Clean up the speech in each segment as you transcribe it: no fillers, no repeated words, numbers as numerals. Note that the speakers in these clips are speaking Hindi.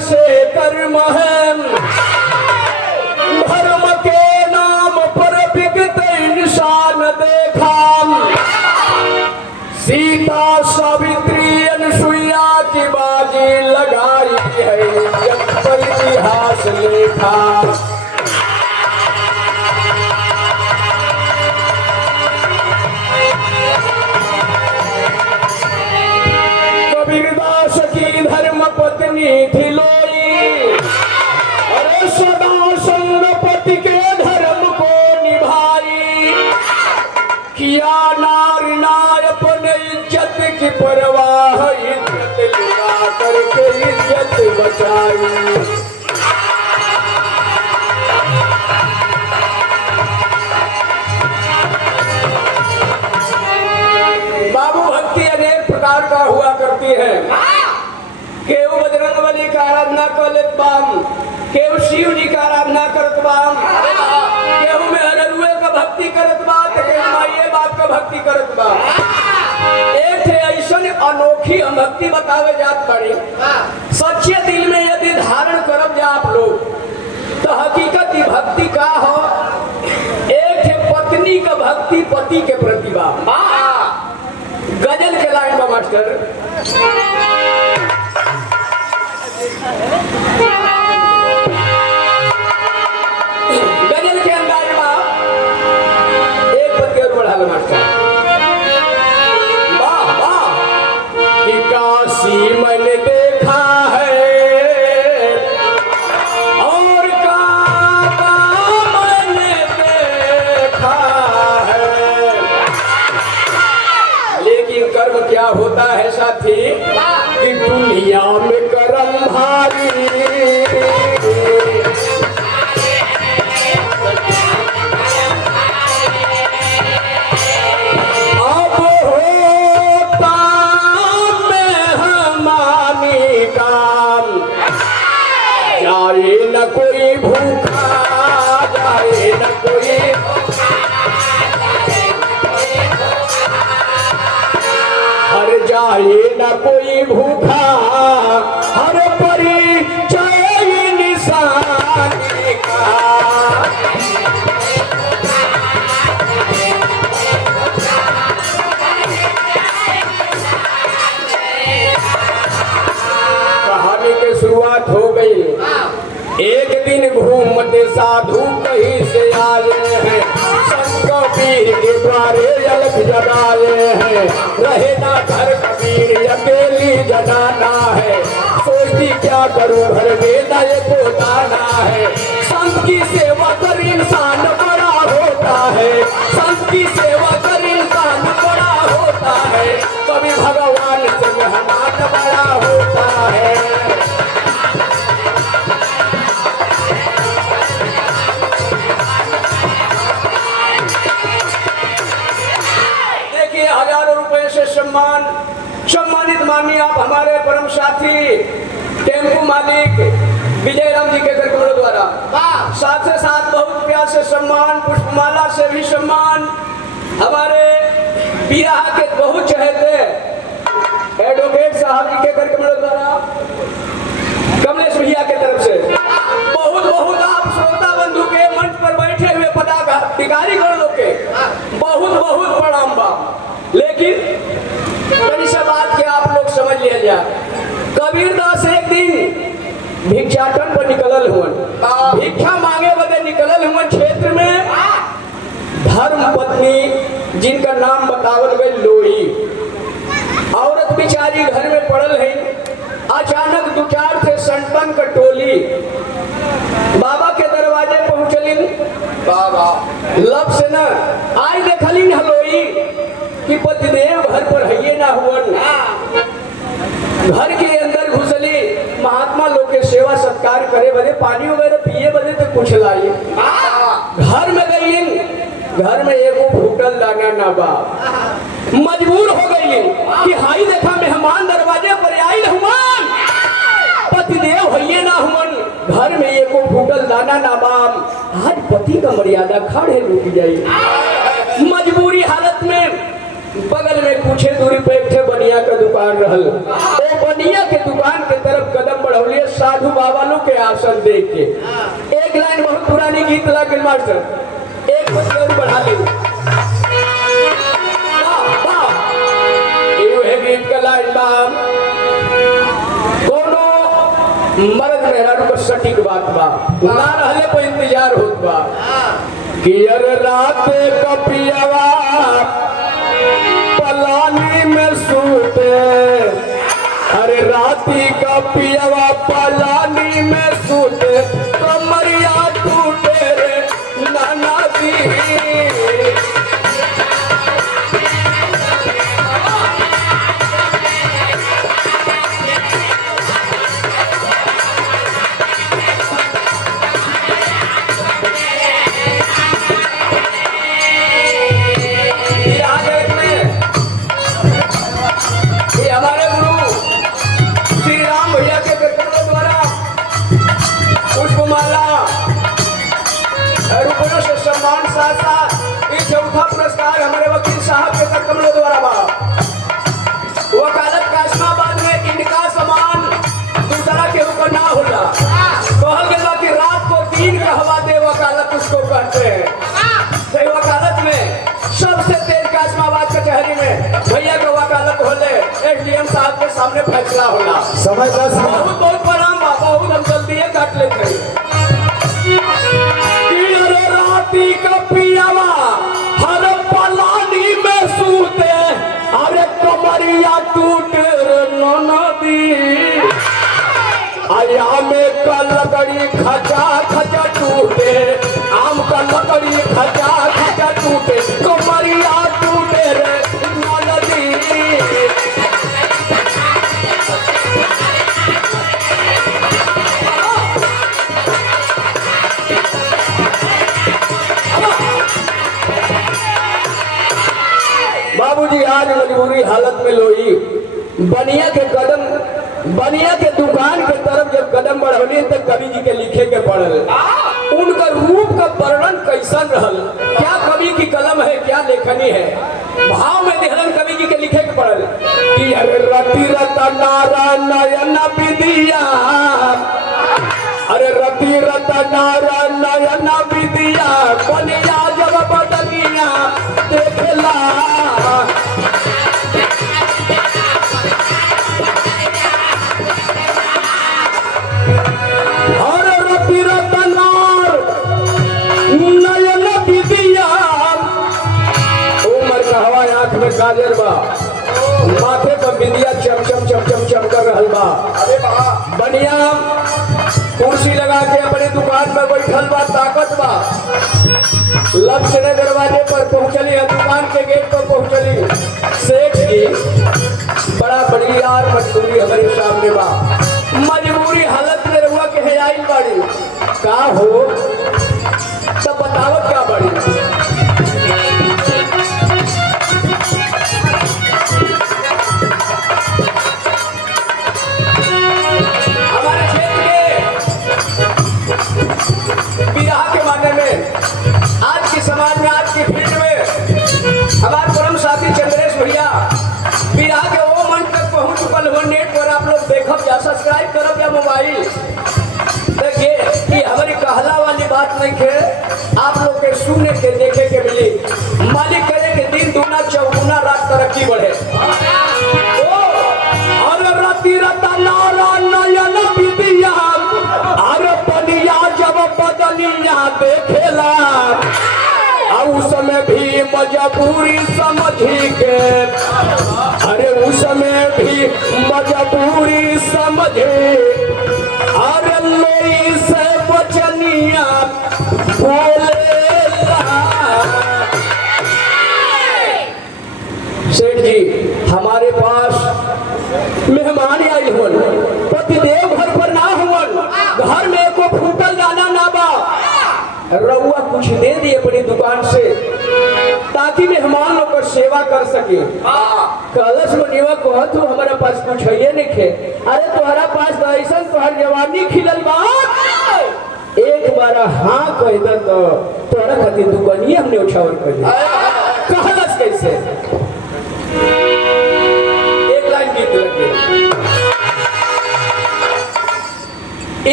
से कर्म है, धर्म के नाम पर बिकते इंसान देखा। सीता सावित्री अनसुईया की बाजी लगाई है, जब पर इतिहास लिखा। कबीरदास की धर्म पत्नी थी लोई, अरे सदा संग पति के धर्म को निभाई। किया नारी नाय अपने इज्जत की परवाह, इज्जत लुटा करके इज्जत बचाई। बाबू भक्ति अनेक प्रकार का हुआ करती है। केहू बजरंगबली का आराधना कर लेत बाम, केहू शिव जी का आराधना करत बाम, केहू में हररुए का भक्ति करत बा, केहू माइये बाप का भक्ति करत बा। एक थे ऐसन अनोखी हम भक्ति बतावे जात पड़ी। सच्चे दिल में यदि धारण करब जा आप लोग तो हकीकत ही भक्ति का हो। एक थे पत्नी का भक्ति पति के प्रति बा। गजल के लाइन बा मास्टर। गजल के अंदाज बा, एक पद के और बढ़ा लो मास्टर। वाह वाह। कि काशी मैंने देखा है और काबा मैंने देखा है, लेकिन कर्म क्या होता है साथी कि दुनिया में कर्म भारी। अब होता मेहमानी काम, जाए न कोई भूखा, जाए न कोई हर जाए न कोई भूखा, हर परिचय निशानी का। कहानी की शुरुआत हो गई। एक दिन घूमते साधु कहीं से आए हैं, संत कबीर के द्वारे अलख जगाए हैं। रहे ना घर कबीर अकेली जनाना है, सोचती क्या करूं घर में ना ये तो दाना है। संत की सेवा कर इंसान बड़ा होता है, संत की सेवा कर इंसान बड़ा होता है। कभी भगवान से मेहमान बड़ा होता है। हजारों रुपए से सम्मानित मानिए आप हमारे परम साथी टेम्पू मालिक विजय राम जी के घर कमरों द्वारा। साथ से साथ बहुत रुपया से सम्मान, पुष्पमाला से भी सम्मान। हमारे बियाह के बहुत चहेते एडवोकेट साहब जी के घर कमरों द्वारा, कमलेश भैया के तरफ से बहुत बहुत आप श्रोता बंधु के मंच पर बैठे हुए पदाधिकारी लोग के बहुत बहुत प्रणाम बा। लेकिन बड़ी सा बात के आप लोग समझ लिया जाए। कबीरदास एक दिन भिक्षाटन पर निकलल हुआ, भिक्षा मांगे बदे निकलल हुआ क्षेत्र में। धर्म पत्नी जिनका नाम बतावल गई लोई, औरत बिचारी घर में पड़ल है। अचानक दो चार थे संतन का टोली बाबा के दरवाजे पहुंचलिन। बाबा लब से न आई देखलिन हलोई कि पतिदेव घर पर है ना हुआ। घर के अंदर घुसली, महात्मा लोग के सेवा सत्कार करे बदे, पानी वगैरह पिए बदे तो कुछ लाई। घर में गई, घर में एगो फूटल दाना ना बा। मजबूर हो गई कि हाई देखा मेहमान दरवाजे पर आई हुमान, पतिदेव है ना हुमन। घर में एगो फूटल दाना ना बा। आज पति का मर्यादा खड़े रुक जाई। मजबूरी हालत में बगल में कुछ दूरी पे एक बनिया का दुकान रहल। वो बनिया के दुकान के तरफ कदम बढ़ौलिए। साधु राशन दे के। एक लाइन बहुत पुरानी गीत लग गई मास्टर, एक और बढ़ा ले। गीत का लाइन बा कोनो मर्द मेहरारू को सटीक बात बा ना रहले पर इंतजार होत बा कि अरे रात कपियावा पलानी में सूते, अरे राती कपियावा पलानी में सूते, कमरिया टूटे रे नाना दी। चौथा पुरस्कार हमारे वकील साहब के कर कमलों द्वारा बा। वकालत कासमाबाद में इनका समान दूसरा के ऊपर ना होला। कहल गया कि रात को 3 कहवा दे वकालत उसको कहते हैं। तो वकालत में सबसे तेज कासमाबाद कचहरी में भैया के वकालत होले एसडीएम साहब के सामने फैसला होला। समय बहुत बहुत प्रणाम बा, बहुत हम जल्दी काट लेते हैं। राती का पियावा हर पलानी में सूते, अरे कमरिया टूटे नदी। आम का लकड़ी खचा खचा टूटे, आम का लकड़ी खचा खचा टूटे, कमरिया टूटे रे नदी। बाबूजी आज मजबूरी हालत में लोई बनिया के दुकान के तरफ जब कदम बढ़ौली तब कवि जी के लिखे के पड़ल। उनका रूप का वर्णन कैसन रहल, क्या कवि की कलम है, क्या लेखनी है। भाव में देहलन कवि जी के लिखे के पड़ल कि अरे रति रतनारा नयन विदिया, अरे रति रतनारा नयन विदिया, बनिया जब बदनिया देखला। गाजर बा माथे पर बिंदिया चमचम चमचम चमकर रहल बा। बनिया कुर्सी लगा के अपने दुकान में बैठल बा, ताकत बा। लक्ष्य ने दरवाजे पर पहुंचली, दुकान के गेट पर पहुंचली। सेठ जी बड़ा बड़ी यार मजबूरी हमारे सामने बा, मजबूरी हालत में रहुआ के है आई बाड़ी का हो तब बतावत क्या बड़ी। समाज में आज की फील्ड में हमारे परम साथी चंद्रेश भैया बिहार के वो मंच तक पहुंच चुकल हो। नेट पर आप लोग देखब या सब्सक्राइब करब या मोबाइल देखिए कि हमारी कहला वाली बात नहीं है, आप लोग के सुनने के देखे के मिली। मालिक करे के दिन दूना चौगुना रात तरक्की बढ़े। देखेला उस समय भी मजबूरी समझी के, अरे उस समय भी मजबूरी समझे, अरे लोई से बचनिया बोलेला। सेठ जी हमारे पास मेहमान आई हुन, पतिदेव घर पर ना हुन, घर में को फूटल दाना ना बा। रउआ कुछ दे दी अपनी दुकान से ताकि मेहमान लोग को सेवा कर सके। कलश मनिवा कहत हो हमारे पास कुछ है नहीं खे। अरे तुम्हारा पास तो ऐसा तोहर जवानी खिलल बा, एक बार हाँ कह दे तो तोहरा खातिर दुकानी हमने उछावर कर दी। कहलस कैसे एक लाइन गीत लगे,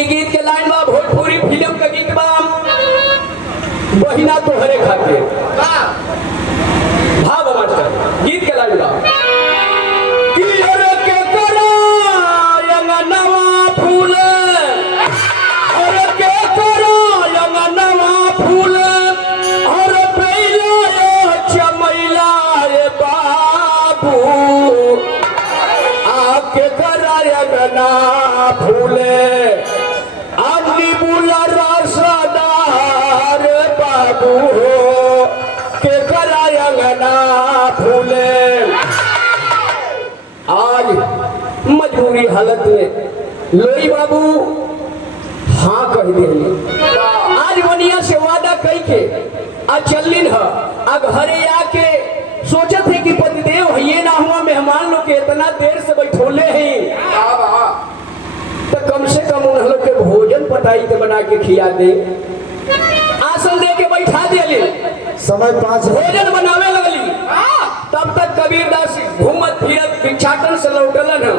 गीत के लाइन बहिना तोहरे खातिर भाव मास्टर गीत के लाइन बा कि अरे के करा अंगनवा फूल अरे के करा अंगनवा फूल अरे पहला चमैला रे बाबू आके करा अंगना फूले आमनी बुला रसदार बाबू के करा अंगना फूले। आज मजबूरी हालत में लोई बाबू हाँ कह दिली। आज वनिया से वादा कही के आज चलिन है आ घरे आके सोचत है कि पतिदेव ये ना हुआ मेहमान लोग के इतना देर से बैठोले हैं तो कम से कम उन लोग के भोजन पताई तो बना के खिया दे। आसन दे के बैठा दिले समय 5 भोजन बनावे लगली। तब तक कबीरदास घूमत फिरत भिक्षाटन से लौटलन हम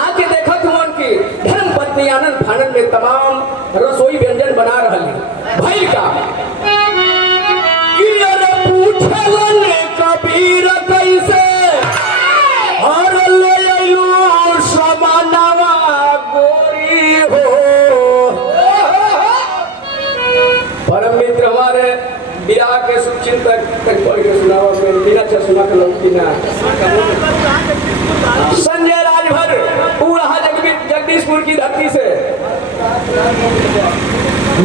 आके देखत हुन की धर्म पत्नी आनंद फानन में तमाम रसोई व्यंजन बना रहली। भइल का कि अरे पूछलन कबीर कैसे और ले आइलो समानवा गोरी हो। परम मित्र हमारे विराह के सुचिंतक तक पढ़ के सुनावा में बिना चश्मा के लौटी ना संजय राजभर पूरा जगदीशपुर की धरती से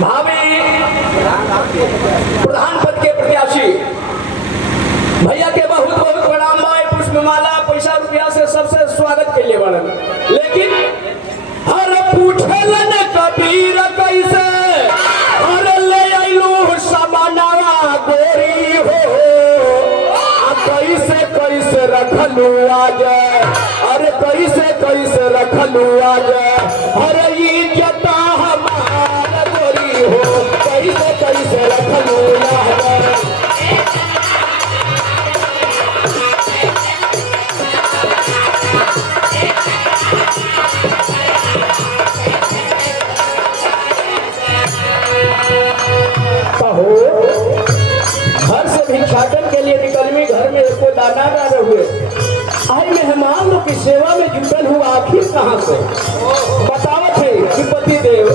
भाभी प्रधान पद के प्रत्याशी भैया के बहुत बहुत प्रणाम भाई पुष्पमाला पैसा रुपया से सबसे स्वागत के लिए बड़न। लेकिन हर पूछलन कबीर कैसे हर ले आइलो समानवा गोरी हो कैसे कैसे रखलू आज अरे कैसे कैसे रखलू आज अरे इज्जत हमार गोरी हो कैसे कैसे रखलू आज। घर से भिक्षाटन के लिए निकलवी घर में एको दाना ना रहुए आई मेहमान लोग की सेवा में जुटल हुआ आखिर कहाँ से बतावत है कि पति देव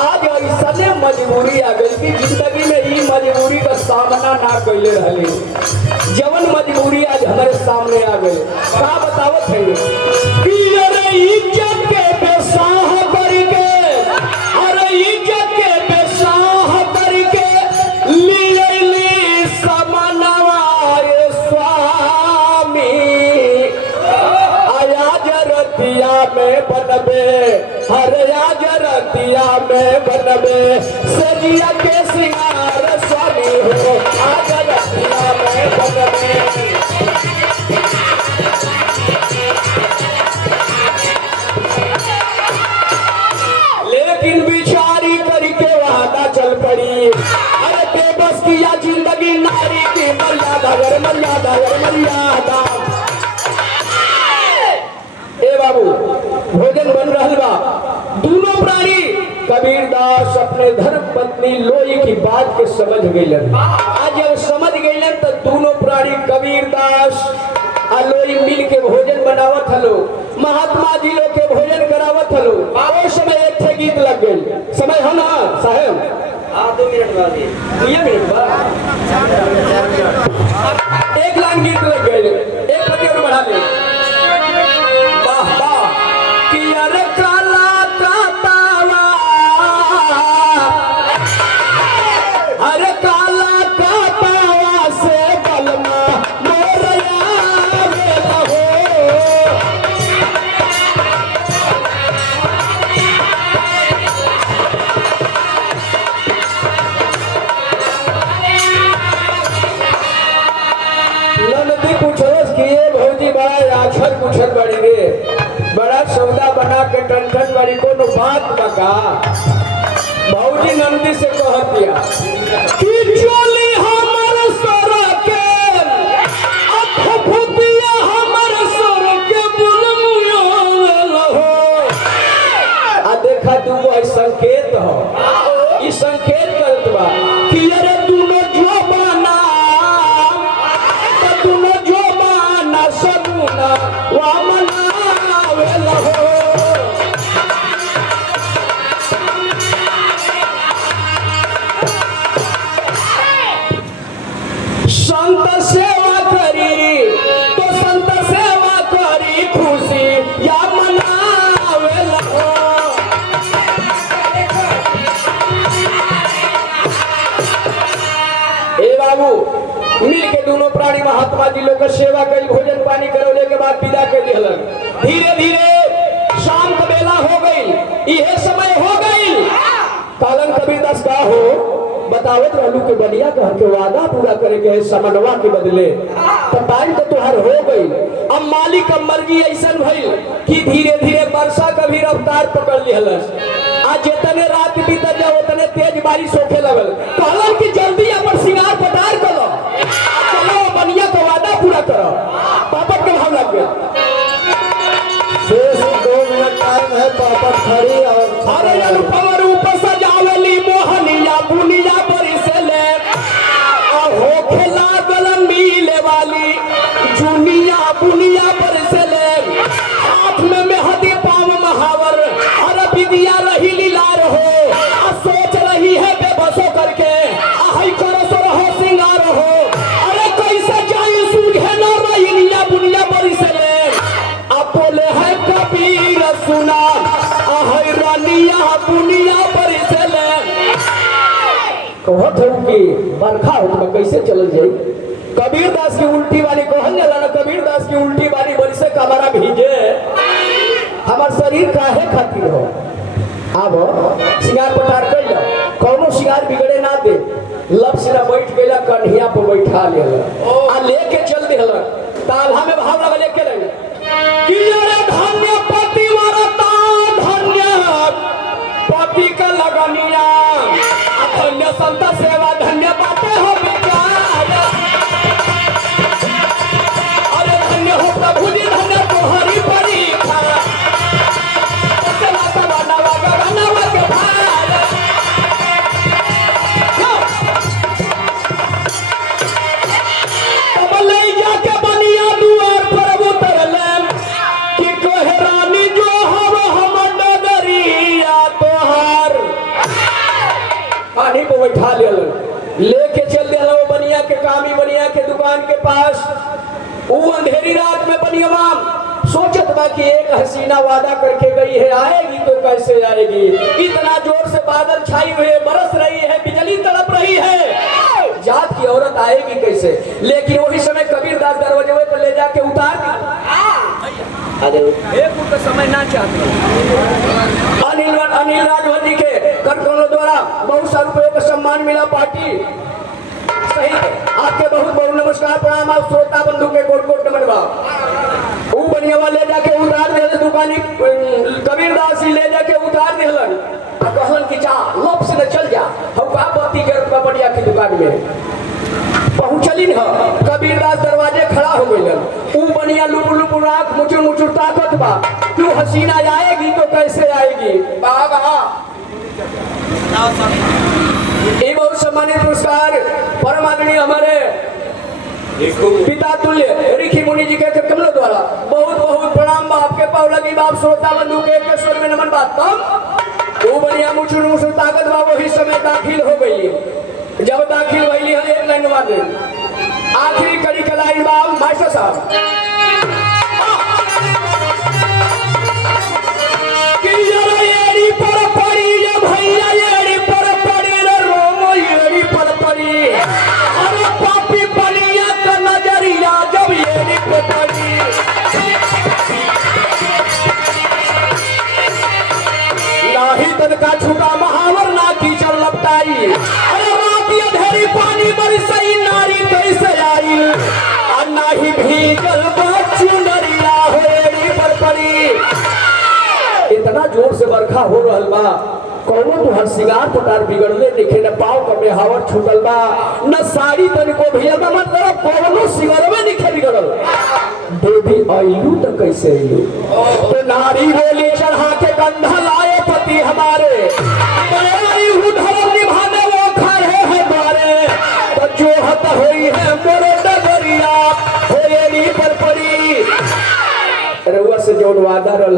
आज ऐसा मजबूरी आ गई कि जिंदगी में ही मजबूरी का सामना ना कैले रहली। जवन मजबूरी आज हमारे सामने आ गई का बतावत है कि अरे इज्जत के बेसाह करके अरे इज्जत के बेसाह करके में बनबे हरे आज रतिया में बनबे सजिया के सिंगार स्वामी हो आज रतिया में बनबे। लेकिन बिचारी करके वादा चल पड़ी अरे बेबस किया जिंदगी नारी की मर्यादा गर मर्यादा गर मर्यादा। ए बाबू भोजन बन रहल बा दोनों प्राणी कबीरदास अपने धर्म पत्नी लोई की बात के समझ गइलन। आज जब समझ गइलन तो दोनों प्राणी कबीरदास आ लोई मिल के भोजन बनावत हलो महात्मा जी लोग के भोजन करावत हलो। वो समय एक थे गीत लग गई समय है ना साहब 2 मिनट बाद 2 मिनट बाद एक लाइन गीत लग गई एक पति और बढ़ा ले कि अरे काला कातावा अरे काला कातावा से बलमा मोरया हो। ननदी पूछोस कि ये भौजी बड़ा आखर पूछत बड़ी रे बड़ा सौदा बना के टन वाली कोनो बात बका भौजी नंदी से कह दिया कि चली हमर सर के अखफुतिया हमर सर के बुलमुयो हो। आ देखा तू वो संकेत हो ई संकेत करत बा कि अरे सगुना वामनावेल हो। संत सेवा करी तो संत सेवा करी खुशी या मनावेल हो। ए बाबू मिल के दोनों प्राणी महात्मा जी लोग सेवा करी भोजन पानी करौले के बाद विदा कर दिहलन। धीरे धीरे शाम का बेला हो गई, यह समय हो गई। कालन कबीरदास का हो बतावत रहलू के बढ़िया घर के वादा पूरा करे के समनवा के बदले तो टाइम तो तुहार हो गई। अब मालिक का मर्जी ऐसा भइल कि धीरे धीरे वर्षा का भी रफ्तार पकड़ लिहलस। आज जितने रात बीतत जाए उतने तेज बारिश होखे लगल। कहलन कि जल्दी अपन सिंगार पटार करो, चलो बढ़िया का वादा पूरा करो। पापा के भाव लग गया। शेष 2 मिनट टाइम है, पापा खड़ी और अरे अनुपम रूप सजावली मोहनिया बुनिया परिसले होखे लागल मिले वाली जुनिया बुनिया परिसले। हाथ में मेहंदी पाव महावर अरे विदिया रही लीलार हो। सोच रही है बेबसो करके आई करो सो रहो सिंगार हो। अरे कैसे जाई सूझे न रहीनिया बुनिया परिसले। अब बोले है कबीर सुना आई रानिया बुनिया परिसले। कहत हूँ कि बरखा हो तो कैसे चल जाई। कबीरदास की उल्टी वाली कहल जाला ना, कबीरदास की उल्टी वाली बरसे कमरा भीजे हमार शरीर काहे खातिर हो। अब सिंगार पटार कर लो, कौनो सिंगार बिगड़े ना दे। लब सिरा बैठ गया कन्हिया पर बैठा लेला आ लेके चल देला। ताल्हा में भाव लगा लेके रहे कि अरे धन्य पति वरता धन्य पति का लगनिया धन्य संत सेवा धन्य बातें हो बेचार। अरे धन्य हो प्रभु जी धन्य तोहरी परीक्षा के भार। अब ले जाके बनिया दुआर पर उतरले कि कहे रानी जो हम डगरिया तोहार। पानी पे बैठा लेके चल दिया वो बनिया के कामी बनिया के दुकान के पास। वो अंधेरी रात में बनिया सोचत बा कि एक हसीना वादा करके गई है आएगी तो कैसे आएगी। इतना जोर से बादल छाई हुए बरस रही है, बिजली तड़प रही है, जात की औरत आएगी कैसे। लेकिन वही समय कबीरदास दरवाजे पर ले जाके उतार एक समय ना चाहते। अनिल राजभर जी के करकनों द्वारा बहुत सारे रुपयों का सम्मान मिला। पार्टी सही आपके बहुत बहुत नमस्कार प्रणाम। आप श्रोता बंधु के कोट कोट नमन बा। वो बनिया ले जाके उतार दे दुकानी कबीरदास ले जाके उतार देलन। कहलन कि जा लब से चल जा हम का पति के रुपया बढ़िया की दुकान में पहुंचली न। कबीरदास दरवाजे खड़ा हो गइलन। ऊ बनिया लुप लुप राख मुचुर मुचुर ताकत बा तू हसीना आएगी तो कैसे आएगी। बाबा ये बहुत सम्मानित पुरस्कार परम आदरणीय हमारे पिता तुल्य ऋषि मुनि जी के कमलों द्वारा बहुत बहुत प्रणाम बा। आपके पावलगी बाप श्रोता बंधु के स्वर में नमन बात तब वो बढ़िया मुचुर मुचुर ताकत बा वही समय दाखिल हो गई। जब दाखिल भइली है एक लाइन बाद आखिरी कड़ी का लाइन बा मास्टर साहब कि येरी पर पड़ी ये भैया येरी पर पड़ी रे रोमो येरी पर पड़ी अरे पापी बनिया का नजरिया जब येरी पे पड़ी। लाही तन का छुटा महावर ना कीचड़ लपटाई। अरे रात अंधेरी पानी बरसई नारी कैसे आई और ना ही भीगल बच्चू नरिया होएरी पर पड़ी। इतना जोर से बरखा हो रहल बा कौनो तुहर सिंगार पटार बिगड़ले दिखे न पाव का बेहावर छूटल बा न साड़ी तनिको भी मतलब कौनो सिंगारवे दिखे बिगड़ल। देवी आइलू तो कैसे आइलू तो नारी बोली चढ़ा के कंधा लाए पति हमारे धर्म निभाने वो खड़े हैं द्वारे तो जो हत हुई है मोरे डगरिया होएरी पर पड़ी। रउआ से जो वादा रल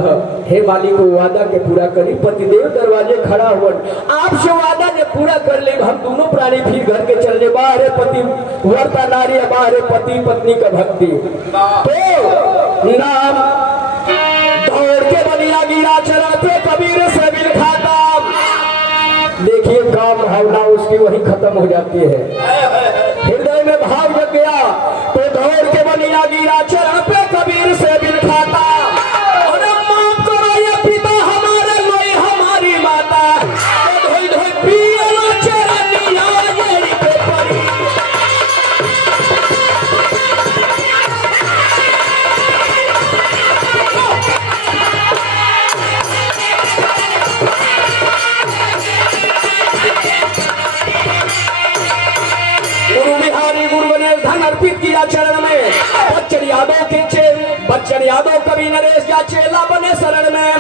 हे मालिक वो वादा के पूरा करी। पतिदेव दरवाजे खड़ा हुआ आपसे वादा जे पूरा कर ले हम दोनों प्राणी फिर घर के चलने बाहर पति वर्ता नारी बाहर पति पत्नी का भक्ति तो नाम दौड़ के बलिया गिरा चरण पे कबीर से मिल खाता। देखिए काम भावना उसकी वही खत्म हो जाती है, हृदय में भाव जग गया तो दौड़ के बलिया गिरा चरण पे कबीर से मिल खाता। और माफ करो ये पिता हमारे लोई हमारी माता धोई धोई पियला चरनिया यही पे पड़ी। गुरु बिहारी गुरु गणेश धन अर्पित किया चरण में। बच्चन यादव के बच्चन यादव कवि नरेश का चेला बने शरण में।